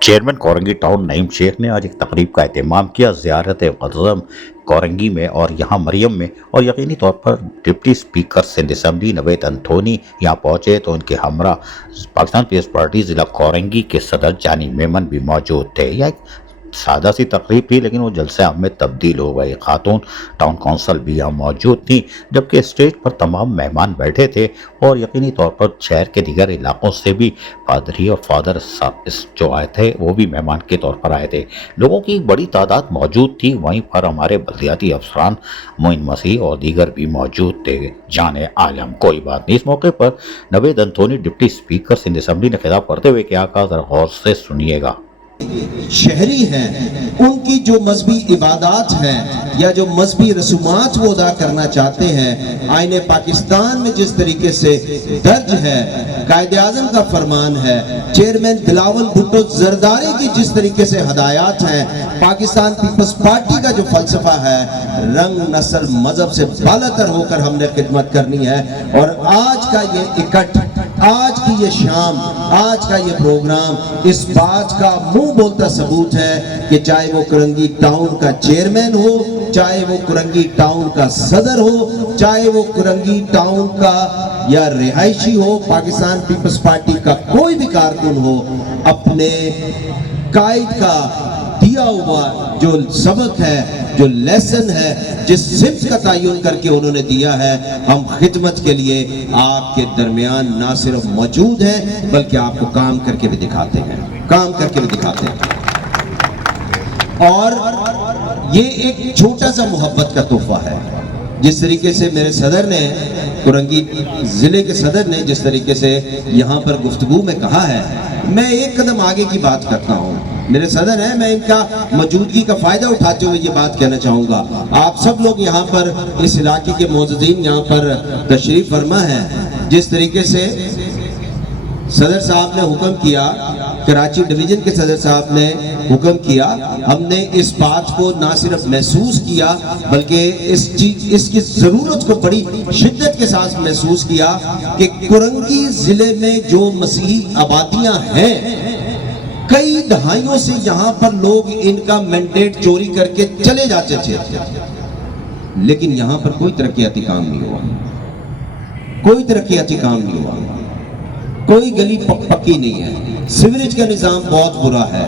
Chairman Korangi town Naeem Sheikh ने आज एक तकरीब का एहतमाम किया। ज़ियारत ग़ज़म कोरंगी में और यहाँ मरियम में, और यकीनी तौर पर deputy speaker Sindh assembly Naveed Anthony यहाँ पहुँचे तो उनके हमरा पाकिस्तान पीपल्स पार्टी ज़िला कोरंगी के सदर जानी मेमन भी मौजूद थे। यह एक सादा सी तकरीब थी, लेकिन वो जलसे आम में तब्दील हो गई। खातून टाउन काउंसिल भी यहाँ मौजूद थी, जबकि स्टेज पर तमाम मेहमान बैठे थे और यकीनी तौर पर शहर के दीगर इलाकों से भी पादरी और फादर जो आए थे वो भी मेहमान के तौर पर आए थे। लोगों की बड़ी तादाद मौजूद थी। वहीं पर हमारे बल्दियाती अफसरान मोइन मसीह और दीगर भी मौजूद थे। जाने आलम कोई बात नहीं। इस मौके पर Naveed Anthony deputy speaker Sindh assembly ने खिताब करते हुए क्या कहा, जरा गौर से सुनिएगा। शहरी हैं, उनकी जो मजहबी इबादत हैं या जो मजहबी रसूमात वो अदा करना चाहते हैं, आईने पाकिस्तान में जिस तरीके से दर्ज है, कायदे आज़म का फरमान है, चेयरमैन बिलावल भुट्टो जरदारी की जिस तरीके से हदायत हैं, पाकिस्तान पीपल्स पार्टी का जो फलसफा है, रंग नस्ल मजहब से बालातर होकर हमने खिदमत करनी है। और आज का ये इकट्ठ, आज की ये शाम, आज का ये प्रोग्राम इस बात का मुंह बोलता सबूत है कि चाहे वो कोरंगी टाउन का चेयरमैन हो, चाहे वो कोरंगी टाउन का सदर हो, चाहे वो कोरंगी टाउन का या रिहायशी हो, पाकिस्तान पीपल्स पार्टी का कोई भी कारकुन हो, अपने कायद का दिया हुआ जो सबक है, जो लेसन है, जिस सिम्त का तयन करके उन्होंने दिया है, हम खिदमत के लिए आपके दरमियान ना सिर्फ मौजूद हैं बल्कि आपको काम करके भी दिखाते हैं, काम करके भी दिखाते हैं। और ये एक छोटा सा मोहब्बत का तोहफा है। जिस तरीके से मेरे सदर ने, कोरंगी ज़िले के सदर ने जिस तरीके से यहाँ पर गुफ्तगू में कहा है, मैं एक कदम आगे की बात करता हूँ। मेरे सदर हैं, मैं इनका मौजूदगी का फ़ायदा उठाते हुए ये बात कहना चाहूँगा। आप सब लोग यहाँ पर इस इलाके के मौजूदीन यहाँ पर तशरीफ़ फरमा है। जिस तरीके से सदर साहब ने हुक्म किया, कराची डिवीज़न के सदर साहब ने हुक्म किया, हमने इस बात को ना सिर्फ महसूस किया बल्कि इसकी ज़रूरत को बड़ी शिद्दत के साथ महसूस किया कि कोरंगी ज़िले में जो मसीही आबादियाँ हैं, कई दहाइयों से यहाँ पर लोग इनका मैंडेट चोरी करके चले जाते थे, लेकिन यहाँ पर कोई तरक्याती काम नहीं हुआ, कोई तरक्याती काम नहीं हुआ, कोई गली पक्की नहीं है, सीवरेज का निज़ाम बहुत बुरा है,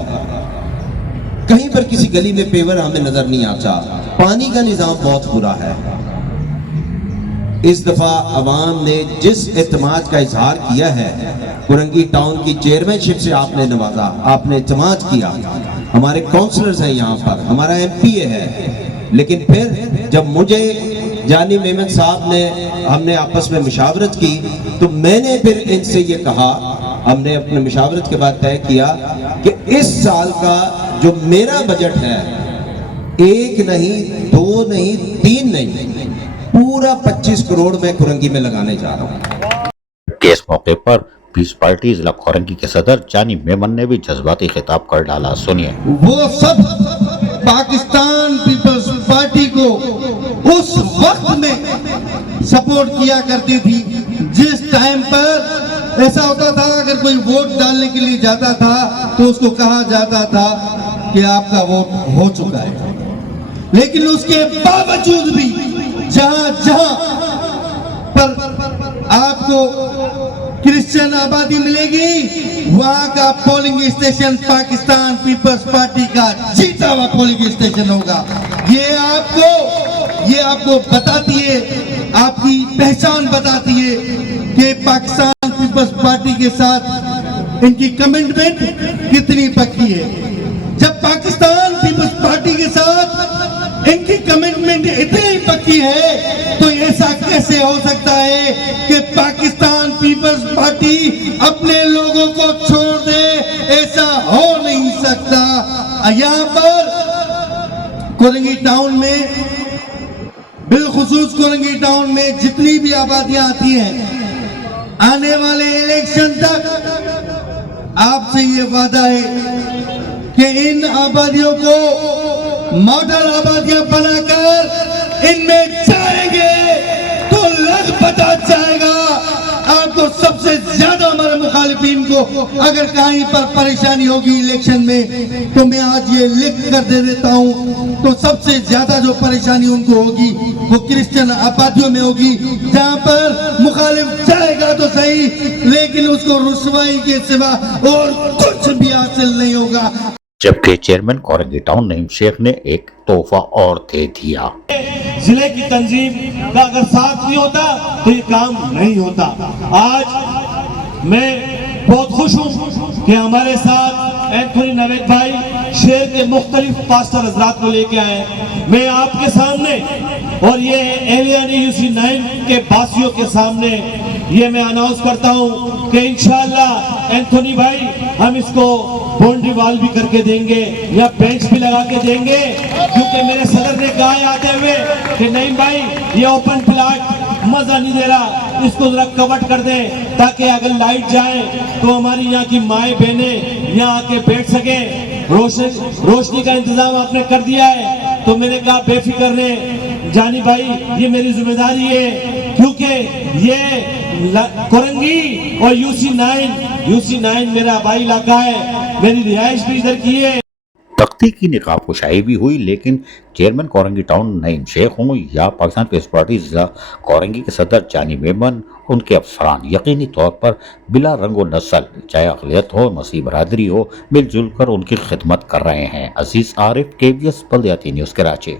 कहीं पर किसी गली में पेवर हमें नजर नहीं आता, पानी का निज़ाम बहुत बुरा है। इस दफा अवाम ने जिस एतमाद का इजहार किया है, कोरंगी टाउन की चेयरमैनशिप से आपने नवाजा, आपने एतमाद किया, हमारे काउंसलर्स हैं यहाँ पर, हमारा एमपीए है, लेकिन फिर जब मुझे जानी मेमन साहब ने, हमने आपस में मुशावरत की तो मैंने फिर इनसे ये कहा, हमने अपने मुशावरत के बाद तय किया कि इस साल का जो मेरा बजट है, एक नहीं, दो नहीं, तीन नहीं, पूरा 25 करोड़ मैं कोरंगी में लगाने जा रहा हूँ। इस मौके पर पीस पार्टी जिला कोरंगी के सदर जानी मेमन ने भी जज्बाती खिताब कर डाला। सुनिए। वो सब पाकिस्तान पीपल्स पार्टी को उस वक्त में सपोर्ट किया करती थी जिस टाइम पर ऐसा होता था, अगर कोई वोट डालने के लिए जाता था तो उसको कहा जाता था कि आपका वोट हो चुका है। लेकिन उसके बावजूद भी जहां जहां पर आपको क्रिश्चियन आबादी मिलेगी, वहां का polling station Pakistan Peoples Party का जीता हुआ पोलिंग स्टेशन होगा। ये आपको बताती है, आपकी पहचान बताती है कि पाकिस्तान पीपल्स पार्टी के साथ इनकी कमिटमेंट कितनी पक्की है। जब पाकिस्तान पीपल्स पार्टी के साथ इनकी कमिटमेंट इतनी पक्की है तो ऐसा कैसे हो सकता है कि पाकिस्तान पीपल्स पार्टी अपने लोगों को छोड़ दे? ऐसा हो नहीं सकता। यहाँ पर कोरंगी टाउन में, बिलखुसूस कोरंगी टाउन में जितनी भी आबादियां आती हैं, आने वाले इलेक्शन तक आपसे ये वादा है कि इन आबादियों को मॉडल आबादियां बनाकर इनमें जाएंगे तो लग पता जाएगा। आपको सबसे ज्यादा हमारे मुखालिफ मुखालिफिन को अगर कहीं पर परेशानी होगी इलेक्शन में तो मैं आज ये लिख कर दे देता हूँ। तो सबसे ज्यादा जो परेशानी उनको होगी वो क्रिश्चियन आबादियों में होगी, जहाँ पर मुखालिफ जाएगा तो सही लेकिन उसको रुसवाई के सिवा और कुछ भी हासिल नहीं होगा। जबकि चेयरमैन कोरंगी टाउन नईम शेख ने एक तोहफा और दे दिया। जिले की तंजीम का अगर साथ नहीं होता तो ये काम नहीं होता। आज मैं बहुत खुश हूँ कि हमारे साथ एंथोनी नवेद भाई शहर के मुख्तलिफ पास्टर हजरात को लेके आए। मैं आपके सामने और ये एलियानी UC9 के बासियों के सामने ये मैं अनाउंस करता हूँ कि इंशाअल्लाह एंथोनी भाई हम इसको बाउंड्री वाल भी करके देंगे या बेंच भी लगा के देंगे, क्योंकि मेरे सदर ने कहा आते हुए कि नहीं भाई ये ओपन प्लाट मजा नहीं दे रहा, इसको जरा कवर कर दें ताकि अगर लाइट जाए तो हमारी यहाँ की माएँ बहनें यहाँ आके बैठ सके। रोशनी का इंतजाम आपने कर दिया है, तो मैंने कहा बेफिक्र रहे जानी भाई, ये मेरी जिम्मेदारी है, क्योंकि ये कोरंगी और UC9 मेरा आबाई इलाका है, मेरी रिहाइश भी इधर की है। तख्ती की निकाब कुशाई भी हुई, लेकिन चेयरमैन कोरंगी टाउन नईम शेख हों या पाकिस्तान पीपल्स पार्टी जिला कोरंगी के सदर जानी मेमन, उनके अफसरान यकीनी तौर पर बिला रंगो नस्ल, चाहे अक़लियत हो मसीह बरादरी हो, मिलजुल कर उनकी खिदमत कर रहे हैं। अजीज आरिफ, KBS बल्दियाती न्यूज़, कराची।